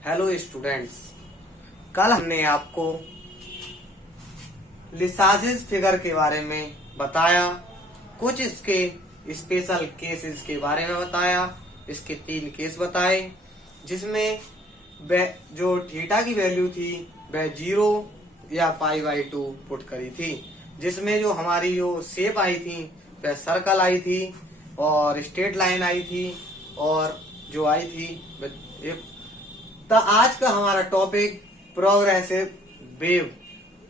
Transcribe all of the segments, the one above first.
Hello students, कल हमने आपको लिसाजिस फिगर के बारे में बताया, कुछ इसके स्पेशल केसेस के बारे में बताया। इसके 3 केस बताए जिसमें जो थीटा की वैल्यू थी वह 0 या π/2 पुट करी थी, जिसमें जो हमारी जो शेप आई थी वह सर्कल आई थी और स्ट्रेट लाइन आई थी और जो आई थी वह। तो आज का हमारा topic progressive wave.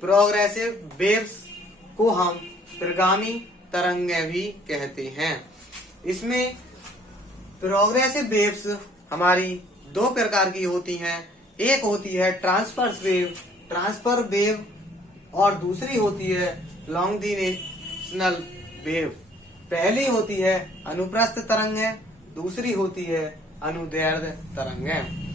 Progressive waves को हम त्रिगामी तरंगें भी कहते हैं। इसमें प्रोग्रेसिव वेव्स हमारी 2 प्रकार की होती हैं। एक होती है ट्रांसफर वेव और दूसरी होती है लॉन्गिट्यूडिनल वेव। पहली होती है अनुप्रस्थ तरंगें, दूसरी होती है अनुदैर्ध्य तरंगें।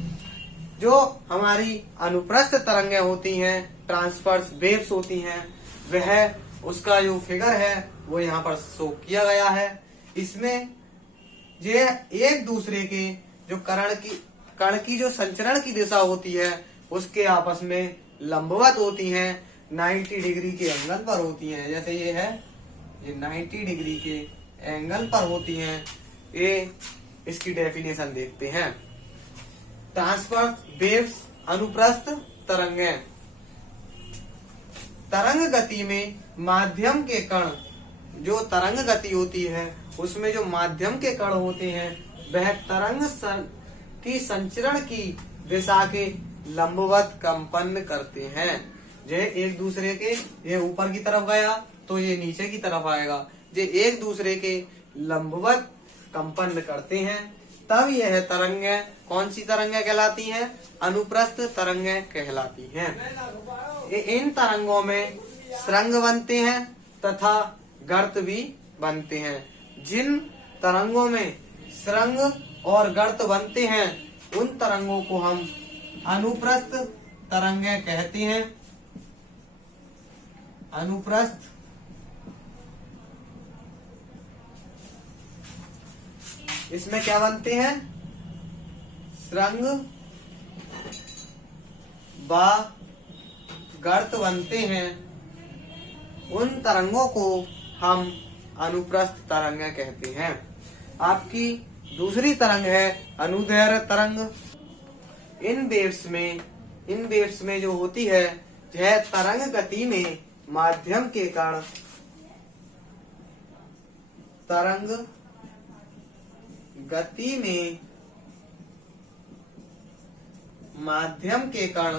जो हमारी अनुप्रस्थ तरंगें होती हैं, ट्रांसवर्स वेव्स होती हैं, वह उसका जो फिगर है वो यहाँ पर शो किया गया है। इसमें ये एक दूसरे के जो कण की जो संचरण की दिशा होती है उसके आपस में लंबवत होती हैं, 90 डिग्री के एंगल पर होती हैं। जैसे ये है, ये 90 डिग्री के एंगल पर होती हैं। ये इसकी डेफिनेशन देखते हैं। ट्रांसवर्स वेव्स अनुप्रस्थ तरंगें। तरंग गति में माध्यम के कण, जो तरंग गति होती है उसमें जो माध्यम के कण होते हैं वह तरंग की संचरण की दिशा के लंबवत कंपन करते हैं। ये एक दूसरे के, ये ऊपर की तरफ गया तो ये नीचे की तरफ आएगा। ये एक दूसरे के लंबवत कंपन करते हैं, तब यह तरंगें कौन सी तरंगें कहलाती हैं? अनुप्रस्थ तरंगें कहलाती हैं। इन तरंगों में सुरंग बनते हैं तथा गर्त भी बनते हैं। जिन तरंगों में सुरंग और गर्त बनते हैं उन तरंगों को हम अनुप्रस्थ तरंगें कहते हैं। अनुप्रस्थ इसमें क्या बनते हैं? सुरंग व गर्त बनते हैं। उन तरंगों को हम अनुप्रस्थ तरंगें कहते हैं। आपकी दूसरी तरंग है अनुदैर्ध्य तरंग। इन वेव्स में जो होती है यह तरंग गति में माध्यम के कण, तरंग गति में माध्यम के कण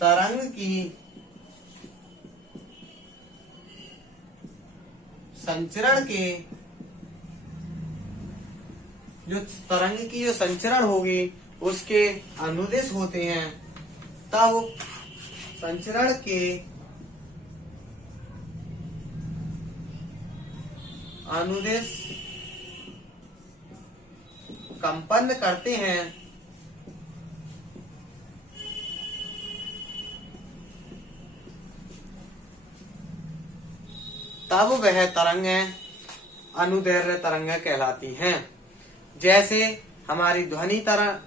तरंग की संचरण के, जो तरंग की जो संचरण होगी उसके अनुदिश होते हैं, तब संचरण के अनुदिश कंपन करते हैं। तब वह तरंगें अनुदैर्ध्य तरंगें कहलाती हैं। जैसे हमारी ध्वनि तरंग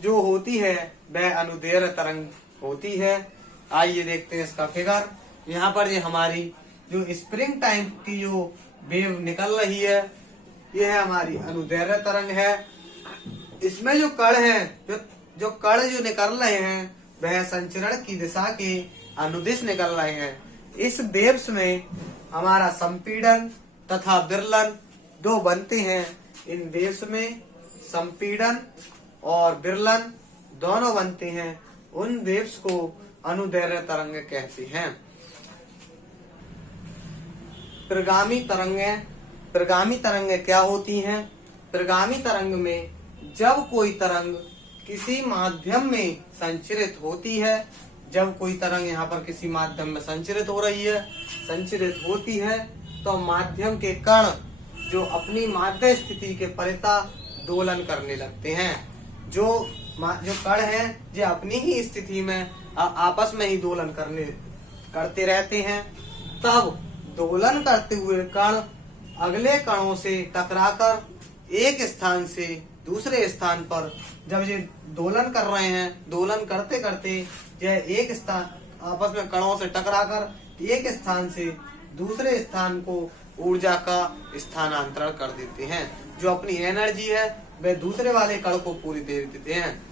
जो होती है वह अनुदैर्ध्य तरंग होती है। आइए देखते हैं इसका फिगर। यहाँ पर ये हमारी जो स्प्रिंग टाइम की जो वेव निकल रही है यह है हमारी अनुदैर्ध्य तरंग है। इसमें जो कण है, जो कण जो निकल रहे हैं वह संचरण की दिशा के अनुदिश निकल रहे हैं। इस वेव्स में हमारा संपीड़न तथा विरलन 2 बनते हैं। इन वेव्स में संपीड़न और विरलन दोनों बनते हैं। उन वेव्स को अनुदैर्ध्य तरंग कहते हैं। त्रिगामी तरंगें क्या होती हैं? त्रिगामी तरंग में जब कोई तरंग किसी माध्यम में संचरित होती है, जब कोई तरंग यहाँ पर किसी माध्यम में संचरित होती है तो माध्यम के कण जो अपनी माध्य स्थिति के परिता दोलन करने लगते हैं। जो कण है जो अपनी ही स्थिति में आपस में ही दोलन करते रहते हैं। तब दोलन करते हुए कण अगले कणों से टकराकर एक स्थान से दूसरे स्थान पर जब ये दोलन कर रहे हैं, दोलन करते करते यह एक स्थान आपस में कणों से टकराकर एक स्थान से दूसरे स्थान को ऊर्जा का स्थानांतरण कर देते हैं। जो अपनी एनर्जी है वह दूसरे वाले कण को पूरी दे देते हैं।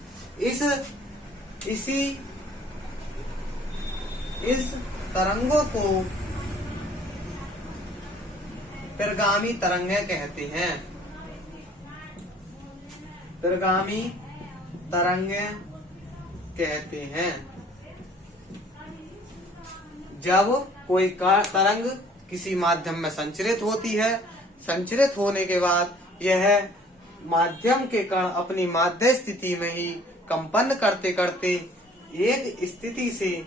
इस तरंगों को प्रगामी तरंगे कहते हैं। प्रगामी तरंगे कहते हैं। जब कोई तरंग किसी माध्यम में संचरित होती है, संचरित होने के बाद यह माध्यम के कण अपनी माध्य स्थिति में ही कंपन करते करते एक स्थिति से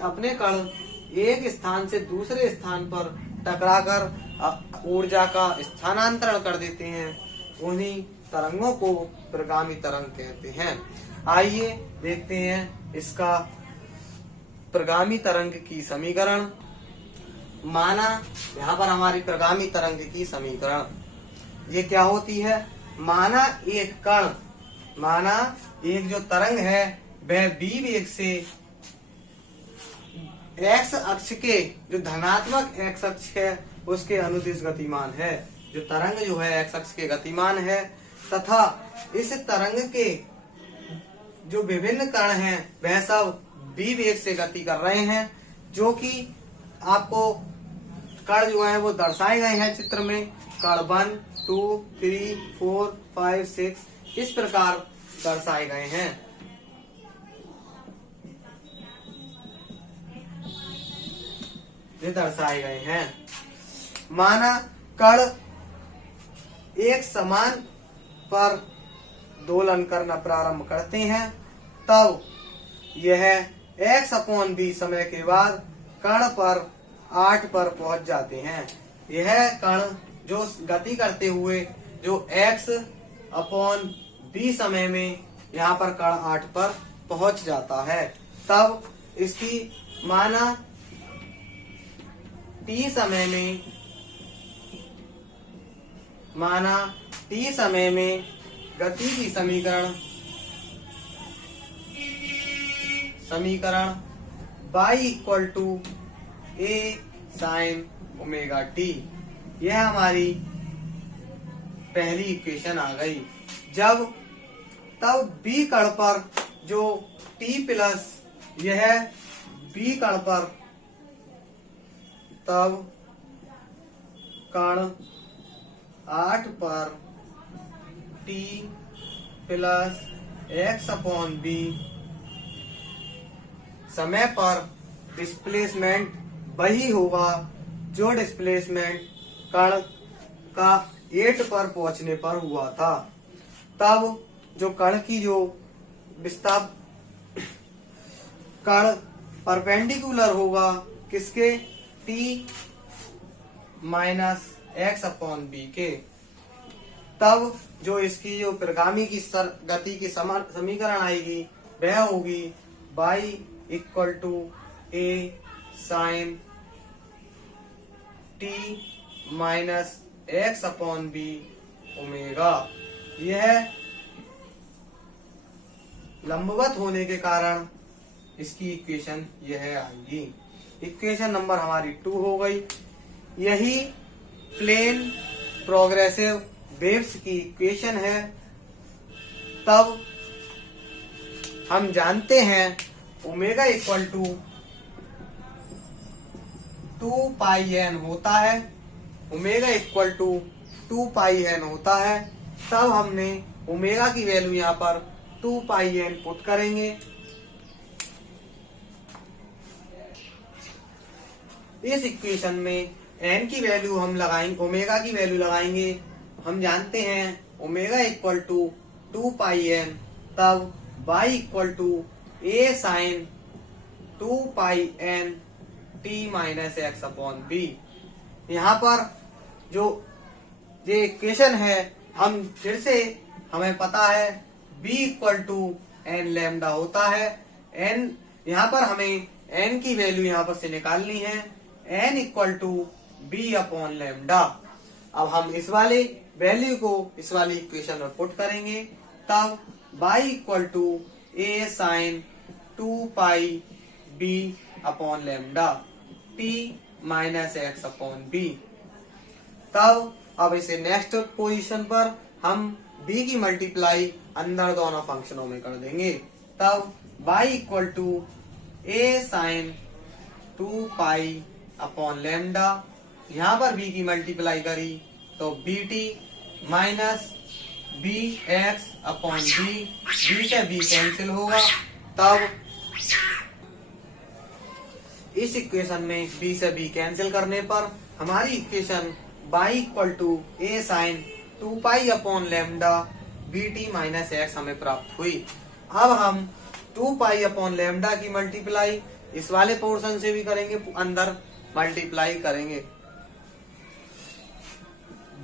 अपने कण एक स्थान से दूसरे स्थान पर टकराकर ऊर्जा का स्थानांतरण कर देते हैं। उन्हीं तरंगों को प्रगामी तरंग कहते हैं। आइए देखते हैं इसका प्रगामी तरंग की समीकरण। माना यहाँ पर हमारी प्रगामी तरंग की समीकरण ये क्या होती है। माना एक जो तरंग है वह b वेग से x अक्ष के जो धनात्मक x अक्ष है उसके अनुदिश गतिमान है। जो तरंग जो है x अक्ष के गतिमान है तथा इस तरंग के जो विभिन्न कण हैं वह सब b वेग से गति कर रहे हैं। जो कि आपको कण जो है वो दर्शाए गए हैं चित्र में। कण 1, 2, 3, 4, 5, 6 इस प्रकार दर्शाए गए हैं। ये दर्शाए गए हैं। माना कण एक समान पर दोलन करना प्रारंभ करते हैं, तब यह x/b समय के बाद कण पर 8 पर पहुंच जाते हैं। यह कण जो गति करते हुए जो x/b समय में यहाँ पर कण 8 पर पहुंच जाता है, तब इसकी माना t समय में गति की समीकरण y equal to a sin omega t। यह हमारी पहली इक्वेशन आ गई। तब b कण पर जो t प्लस यह b कण पर तब कण 8 पर t प्लस x/b समय पर डिस्प्लेसमेंट वही होगा जो डिस्प्लेसमेंट कण का 8 पर पहुंचने पर हुआ था। तब जो कण की जो विस्थाप कण परपेंडिकुलर होगा किसके t माइनस x/b के। तब जो इसकी जो प्रगामी की गति की समीकरण आएगी वह होगी y equal to a sin t minus x/b omega. यह लंबवत होने के कारण इसकी इक्वेशन यह आएगी। इक्वेशन नंबर हमारी 2 हो गई। यही प्लेन प्रोग्रेसिव वेव्स की इक्वेशन है। तब हम जानते हैं ओमेगा इक्वल टू 2πn होता है। ओमेगा इक्वल टू 2πn होता है। तब हमने ओमेगा की वैल्यू यहाँ पर 2πn पुट करेंगे। इस इक्वेशन में n की वैल्यू हम लगाएंगे, ओमेगा की वैल्यू लगाएंगे। हम जानते हैं ओमेगा इक्वल टू 2πn। तब y equal to a sin 2πn t minus x/b। यहाँ पर जो ये इक्वेशन है हम फिर से हमें पता है b equal to n lambda होता है। n यहाँ पर हमें n की वैल्यू यहाँ पर से निकालनी है। n equal to b upon lambda. अब हम इस वाले वैल्यू को इस वाली इक्वेशन में पुट करेंगे, तब y equal to a sine 2 pi b upon lambda t minus x upon b। तब अब इसे नेक्स्ट पोजीशन पर हम b की मल्टीप्लाई अंदर दोनों फंक्शनों में कर देंगे, तब y equal to a sine 2 pi upon lambda, यहाँ पर b की मल्टीप्लाई करी तो bt minus b x upon b, b से बी कैंसिल होगा, तब इस इक्वेशन में b से b कैंसिल करने पर हमारी equation y equal to a sine 2 pi upon lambda bt minus x हमें प्राप्त हुई। अब हम 2 पाई अपॉन लैम्डा की मल्टीप्लाई इस वाले पोर्शन से भी करेंगे, अंदर मल्टीप्लाई करेंगे,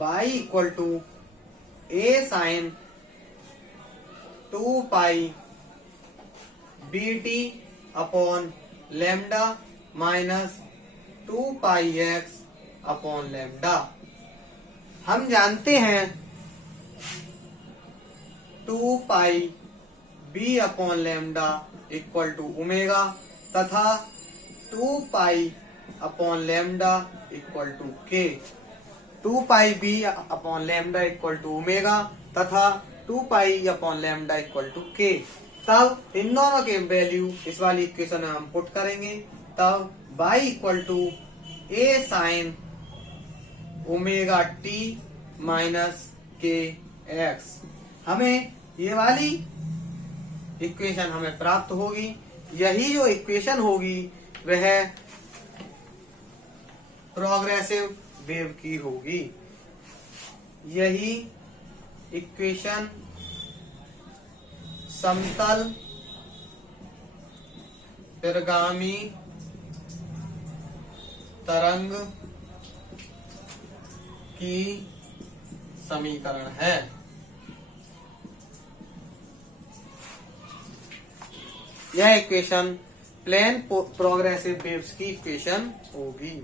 y equal to a sine 2 pi bt upon lambda minus 2 pi x upon lambda. हम जानते हैं 2 pi b upon lambda equal to omega तथा 2 pi upon lambda equal to k। 2 pi b upon lambda equal to omega तथा 2 pi upon lambda equal to k। तब इन दोनों के value इस वाली इक्वेशन में हम पुट करेंगे, तब y equal to a sine omega t minus k x. हमें ये वाली इक्वेशन हमें प्राप्त होगी। यही जो इक्वेशन होगी वह प्रोग्रेसिव वेव की होगी। यही इक्वेशन समतल प्रगामी तरंग की समीकरण है। यह इक्वेशन प्लेन प्रोग्रेसिव वेव्स की इक्वेशन होगी।